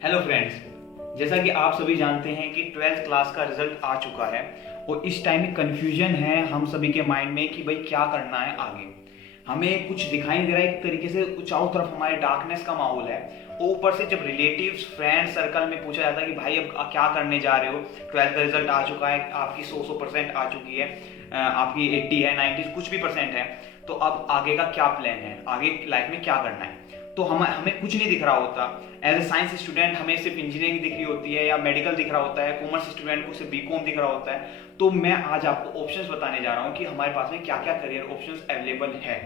Hello friends, जैसा कि आप सभी जानते हैं कि 12th क्लास का रिजल्ट आ चुका है और इस टाइम में कन्फ्यूजन है हम सभी के माइंड में कि भाई क्या करना है आगे। हमें कुछ दिखाई नहीं दे रहा है, एक तरीके से चारों तरफ हमारे डार्कनेस का माहौल है। ऊपर से जब रिलेटिव्स फ्रेंड सर्कल में पूछा जाता है कि भाई अब क्या करने जा रहे हो, 12th का रिजल्ट आ चुका है, आपकी 100% आ चुकी है, आपकी 80 है, 90 कुछ भी परसेंट है, तो अब आगे का क्या प्लान है, आगे लाइफ में क्या करना है। तो हमें कुछ नहीं दिख रहा होता। एज ए साइंस स्टूडेंट हमें सिर्फ इंजीनियरिंग दिख रही होती है या मेडिकल दिख रहा होता है, कॉमर्स स्टूडेंट को सिर्फ बीकॉम दिख रहा होता है। तो मैं आज आपको ऑप्शंस बताने जा रहा हूँ कि हमारे पास में क्या क्या करियर ऑप्शंस अवेलेबल है।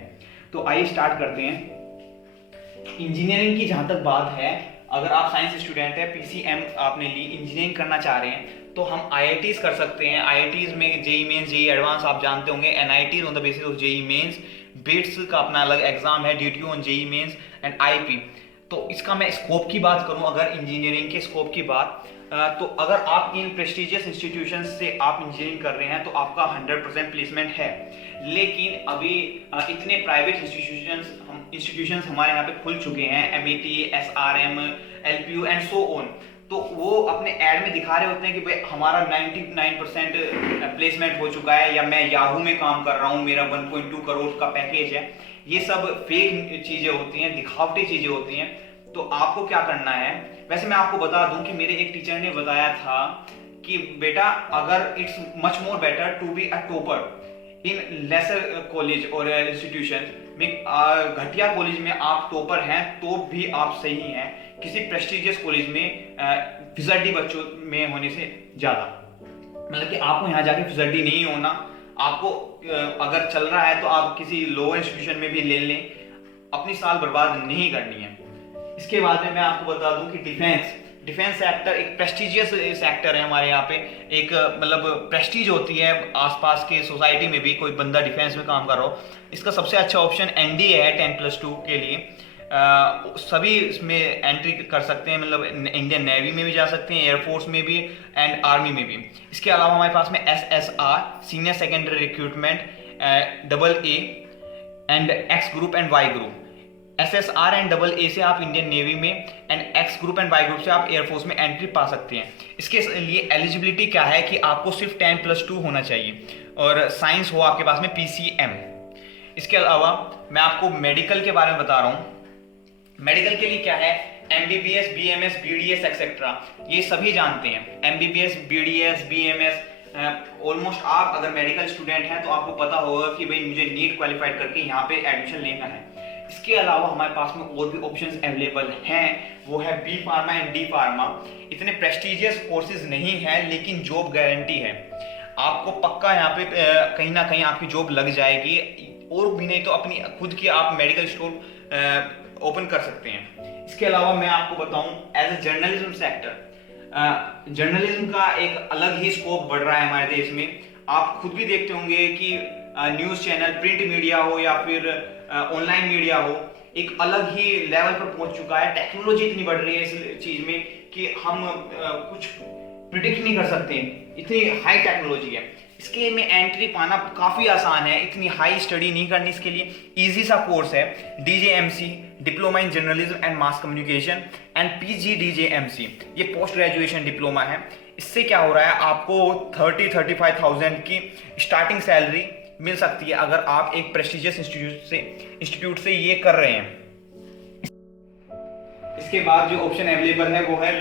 तो आइए स्टार्ट करते हैं। इंजीनियरिंग की जहाँ तक बात है, अगर आप साइंस स्टूडेंट है, पीसीएम आपने ली, इंजीनियरिंग करना चाह रहे हैं, तो हम आईआईटीज कर सकते हैं। आईआईटीज में जेई मेंस, जेई एडवांस आप जानते होंगे, NITs on the basis of JEE Mains, BITS का अपना अलग एग्जाम है, duty on JEE Mains and IP. तो इसका मैं स्कोप की बात करूं, अगर इंजीनियरिंग के स्कोप की बात, तो अगर आप इन प्रेस्टिजियस इंस्टीट्यूशन से आप इंजीनियरिंग कर रहे हैं तो आपका 100% प्लेसमेंट है। लेकिन अभी इतने प्राइवेट इंस्टीट्यूशंस हमारे यहाँ पे खुल चुके हैं, MET, SRM, LPU and so on. तो वो अपने एड में दिखा रहे होते हैं कि भाई हमारा 99% प्लेसमेंट हो चुका है, या मैं याहू में काम कर रहा हूँ, मेरा 1.2 करोड़ का पैकेज है। ये सब फेक चीजें होती हैं, दिखावटी चीजें होती हैं। तो आपको क्या करना है, वैसे मैं आपको बता दूं कि मेरे एक टीचर ने बताया था कि बेटा, अगर it's much more better to be a topper in lesser college और इंस्टीट्यूशन में, घटिया कॉलेज में आप टॉपर हैं तो भी आप सही हैं किसी प्रेस्टिजियस कॉलेज में फिजर्डी बच्चों में होने से ज्यादा। मतलब कि आपको यहाँ जाके फिजर्डी नहीं होना, आपको अगर चल रहा है तो आप किसी लोअर इंस्टीट्यूशन में भी ले लें, अपनी साल बर्बाद नहीं करनी है। इसके बाद में मैं आपको बता दूं कि डिफेंस सेक्टर एक प्रेस्टिजियस सेक्टर है हमारे यहाँ पे। एक मतलब प्रेस्टीज होती है आसपास के सोसाइटी में भी, कोई बंदा डिफेंस में काम कर रहा हो। इसका सबसे अच्छा ऑप्शन एनडीए है 10+2 के लिए। सभी इसमें एंट्री कर सकते हैं, मतलब इंडियन नेवी में भी जा सकते हैं, एयरफोर्स में भी एंड आर्मी में भी। इसके अलावा हमारे पास में SSR, senior secondary recruitment, double A and X group and Y group. SSR and double A से आप इंडियन नेवी में, and X group and Y group से आप एयरफोर्स में एंट्री पा सकते हैं। इसके लिए एलिजिबिलिटी क्या है कि आपको सिर्फ 10+2 होना चाहिए और साइंस हो आपके पास में पीसीएम। इसके अलावा मैं आपको मेडिकल के बारे में बता रहा हूँ। मेडिकल के लिए क्या है, एमबीबीएस, बीएमएस, बीडीएस एक्सेट्रा, ये सभी जानते हैं। एमबीबीएस, बीडीएस, बीएमएस, ऑलमोस्ट आप अगर मेडिकल स्टूडेंट हैं तो आपको पता होगा कि भाई मुझे नीट क्वालिफाइड करके यहाँ पे एडमिशन लेना है। इसके अलावा हमारे पास में और भी ऑप्शंस अवेलेबल हैं, वो है B Pharma and D Pharma. इतने प्रेस्टिजियस कोर्सेज नहीं है लेकिन जॉब गारंटी है, आपको पक्का यहाँ पे कहीं ना कहीं आपकी जॉब लग जाएगी, और भी नहीं तो अपनी खुद की आप मेडिकल स्टोर ओपन कर सकते हैं। इसके अलावा मैं आपको बताऊं, as a journalism sector, journalism का एक अलग ही स्कोप बढ़ रहा है हमारे देश में। आप खुद भी देखते होंगे कि न्यूज चैनल, प्रिंट मीडिया हो या फिर ऑनलाइन मीडिया हो, एक अलग ही लेवल पर पहुंच चुका है। टेक्नोलॉजी इतनी बढ़ रही है इस चीज में कि हम कुछ प्रिडिक्ट नहीं कर सकते, इतनी हाई टेक्नोलॉजी है। इसके में एंट्री पाना काफ़ी आसान है, इतनी हाई स्टडी नहीं करनी इसके लिए। इजी सा कोर्स है, DJMC, diploma in journalism and mass communication, and PGDJMC, ये पोस्ट ग्रेजुएशन डिप्लोमा है। इससे क्या हो रहा है, आपको 30-35,000 की स्टार्टिंग सैलरी मिल सकती है अगर आप एक प्रेस्टिजियस इंस्टीट्यूट से ये कर रहे हैं। इसके बाद जो ऑप्शन अवेलेबल है वो है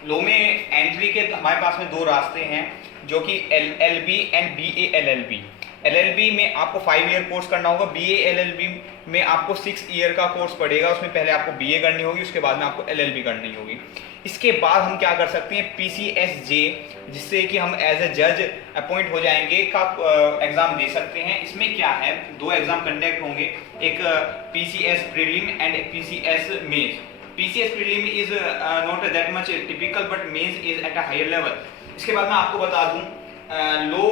लो में एंट्री के हमारे पास में दो रास्ते हैं, जो कि LLB and BA LLB. LLB में आपको 5 ईयर कोर्स करना होगा, बीए एलएलबी में आपको 6 ईयर का कोर्स पड़ेगा। उसमें पहले आपको बीए करनी होगी, उसके बाद में आपको एलएलबी करनी होगी। इसके बाद हम क्या कर सकते हैं, पीसीएसजे, जिससे कि हम एज ए जज अपॉइंट हो जाएंगे, का एग्जाम दे सकते हैं। इसमें क्या है, 2 एग्जाम कंडक्ट होंगे, एक पीसीएस प्रीलिम एंड एक PCS Mains. PCS prelim is not that much typical, but Mains is at a higher level. इसके बाद मैं आपको बता दूं, लो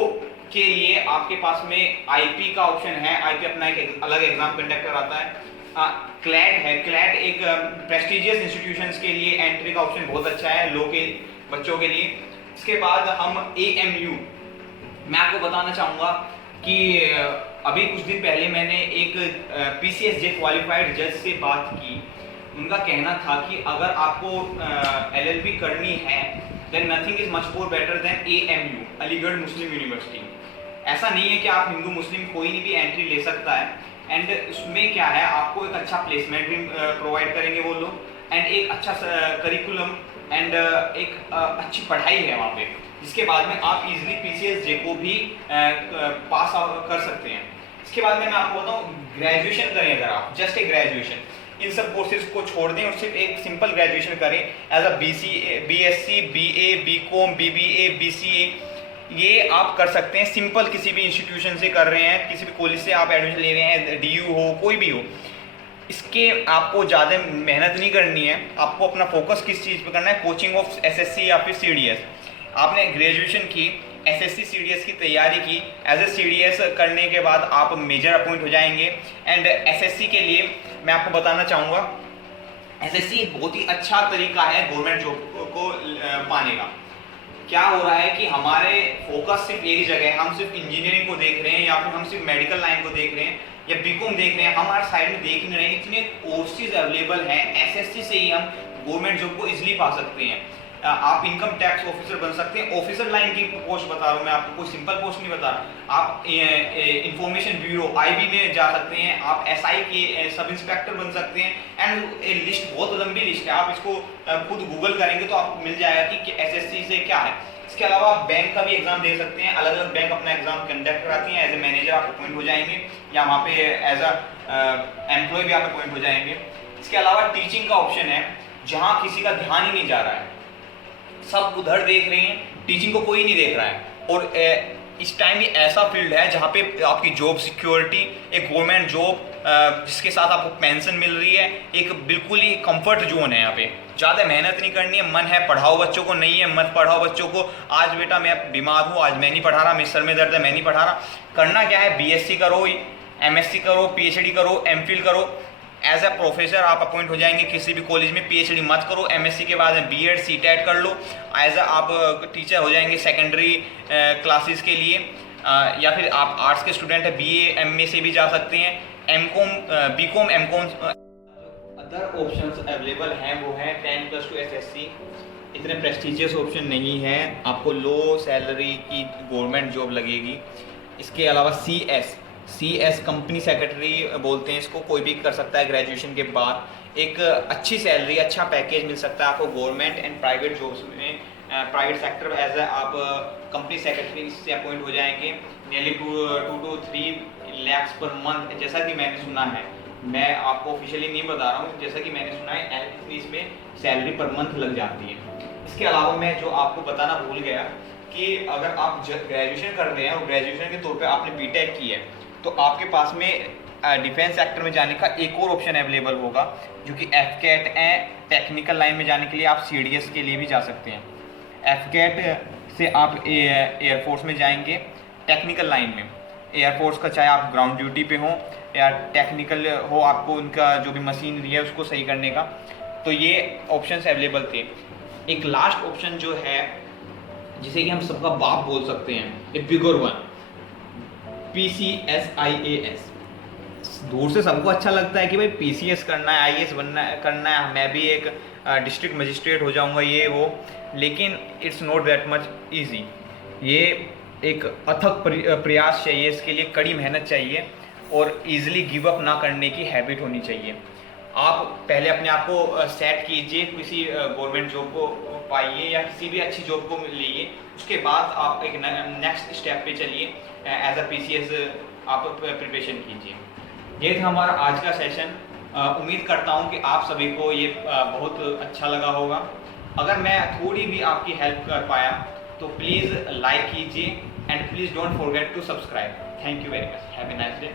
के लिए आपके पास में आईपी का ऑप्शन है। आईपी अपना एक अलग एग्जाम कंडक्ट कराता है। क्लैट है, क्लैट एक प्रेस्टिजियस इंस्टीट्यूशंस के लिए एंट्री का ऑप्शन बहुत अच्छा है लो के बच्चों के लिए। इसके बाद हम एएमयू, मैं आपको बताना चाहूँगा कि अभी कुछ दिन पहले मैंने एक पीसीएसजे क्वालिफाइड जज से बात की। उनका कहना था कि अगर आपको LLB करनी है then nothing is much more better than AMU, Aligarh Muslim University. ऐसा नहीं है कि आप हिंदू मुस्लिम कोई भी एंट्री ले सकता है, एंड उसमें क्या है आपको एक अच्छा प्लेसमेंट भी प्रोवाइड करेंगे वो लोग, एंड एक अच्छा करिकुलम एंड एक अच्छी पढ़ाई है वहाँ पे, जिसके बाद में आप इजीली PCSJ को भी पास कर सकते हैं। इसके बाद में मैं आपको बताऊँ, ग्रेजुएशन करें अगर आप, जस्ट ए ग्रेजुएशन, इन सब कोर्सेज को छोड़ दें और सिर्फ एक सिंपल ग्रेजुएशन करें as a BSc, BA, BCom, BBA, BCA, ये आप कर सकते हैं सिंपल किसी भी इंस्टीट्यूशन से कर रहे हैं, किसी भी कॉलेज से आप एडमिशन ले रहे हैं, DU हो कोई भी हो। इसके आपको ज़्यादा मेहनत नहीं करनी है, आपको अपना फोकस किस चीज़ पे करना है, कोचिंग ऑफ SSC या फिर CDS। आपने ग्रेजुएशन की, SSC CDS की तैयारी की, एज ए CDS करने के बाद आप मेजर अपॉइंट हो जाएंगे। एंड SSC के लिए मैं आपको बताना चाहूँगा, SSC एक बहुत ही अच्छा तरीका है गवर्नमेंट जॉब को पाने का। क्या हो रहा है कि हमारे फोकस सिर्फ एक ही जगह है, हम सिर्फ इंजीनियरिंग को देख रहे हैं या फिर हम सिर्फ मेडिकल लाइन को देख रहे हैं या BCom देख रहे हैं, हमारे साइड में देख ही नहीं रहे हैं। इतने कोर्सेज अवेलेबल हैं, SSC से ही हम गवर्नमेंट जॉब को इजीली पा सकते हैं। आप इनकम टैक्स ऑफिसर बन सकते हैं, ऑफिसर लाइन की पोस्ट बता रहा हूँ मैं आपको, कोई सिंपल पोस्ट नहीं बता रहा। आप इंफॉर्मेशन ब्यूरो IB में जा सकते हैं, आप SI के सब इंस्पेक्टर बन सकते हैं, एंड ये लिस्ट बहुत लंबी लिस्ट है, आप इसको खुद गूगल करेंगे तो आपको मिल जाएगा कि SSC से क्या है। इसके अलावा आप बैंक का भी एग्जाम दे सकते हैं, अलग अलग बैंक अपना एग्जाम कंडक्ट कराती हैं, एज ए मैनेजर आप अपॉइंट हो जाएंगे या वहाँ पे एज अ एम्प्लॉय भी आप अपॉइंट हो जाएंगे। इसके अलावा टीचिंग का ऑप्शन है, जहाँ किसी का ध्यान ही नहीं जा रहा है, सब उधर देख रहे हैं, टीचिंग को कोई नहीं देख रहा है। और इस टाइम ये ऐसा फील्ड है जहाँ पे आपकी जॉब सिक्योरिटी, एक गवर्नमेंट जॉब जिसके साथ आपको पेंशन मिल रही है, एक बिल्कुल ही कंफर्ट जोन है। यहाँ पे ज़्यादा मेहनत नहीं करनी है, मन है पढ़ाओ बच्चों को, नहीं है मत पढ़ाओ बच्चों को। आज बेटा मैं बीमार हूँ, आज मैं नहीं पढ़ा रहा, मेरे सर में दर्द है, मैं नहीं पढ़ा रहा। करना क्या है, BSc करो, MSc करो, PhD करो, MPhil करो, एज ए प्रोफेसर आप अपॉइंट हो जाएंगे किसी भी कॉलेज में। PhD मत करो, MSc के बाद में B.Ed C.Tet कर लो, एज आप टीचर हो जाएंगे सेकेंडरी क्लासेस के लिए, या फिर आप आर्ट्स के स्टूडेंट है BA MA से भी जा सकते हैं, MCom BCom MCom। Other options available हैं वो हैं 10+2 SSC, इतने प्रेस्टिजियस ऑप्शन नहीं है, आपको लो सैलरी की गवर्नमेंट जॉब लगेगी। इसके अलावा CS कंपनी सेक्रेटरी बोलते हैं इसको, कोई भी कर सकता है ग्रेजुएशन के बाद। एक अच्छी सैलरी, अच्छा पैकेज मिल सकता है आपको गवर्नमेंट एंड प्राइवेट जॉब्स में। प्राइवेट सेक्टर एज आप कंपनी सेक्रेटरी से अपॉइंट हो जाएंगे, nearly 2 to 3 lakhs per month, जैसा कि मैंने सुना है। मैं आपको ऑफिशियली नहीं बता रहा हूँ, जैसा कि मैंने सुना है इतनी इसमें सैलरी पर मंथ लग जाती है। इसके अलावा मैं जो आपको बताना भूल गया कि अगर आप ग्रेजुएशन कर रहे हैं और ग्रेजुएशन के तौर पर आपने BTech की है, तो आपके पास में डिफेंस सेक्टर में जाने का एक और ऑप्शन अवेलेबल होगा, जो कि FCAT है। टेक्निकल लाइन में जाने के लिए आप CDS के लिए भी जा सकते हैं। FCAT से आप एयरफोर्स में जाएंगे, टेक्निकल लाइन में एयरफोर्स का, चाहे आप ग्राउंड ड्यूटी पे हो या टेक्निकल हो, आपको उनका जो भी मशीनरी है उसको सही करने का, तो ये ऑप्शंस अवेलेबल थे। एक लास्ट ऑप्शन जो है, जिसे कि हम सबका बाप बोल सकते हैं, ए बिगर वन, PCSIAS। दूर से सबको अच्छा लगता है कि भाई PCS करना है, IAS करना है, मैं भी एक डिस्ट्रिक्ट मजिस्ट्रेट हो जाऊंगा, ये वो, लेकिन it's not that much easy. ये एक अथक प्रयास चाहिए, इसके लिए कड़ी मेहनत चाहिए और ईजिली गिव अप ना करने की हैबिट होनी चाहिए। आप पहले अपने आप को सेट कीजिए, किसी गवर्नमेंट जॉब को पाइए या किसी भी अच्छी जॉब को लीजिए, उसके बाद आप एक नेक्स्ट स्टेप पे चलिए, एज अ PCS आप प्रिपरेशन कीजिए। ये था हमारा आज का सेशन। उम्मीद करता हूँ कि आप सभी को ये बहुत अच्छा लगा होगा। अगर मैं थोड़ी भी आपकी हेल्प कर पाया तो प्लीज़ लाइक कीजिए and please don't forget to subscribe. Thank you very much, have a nice day.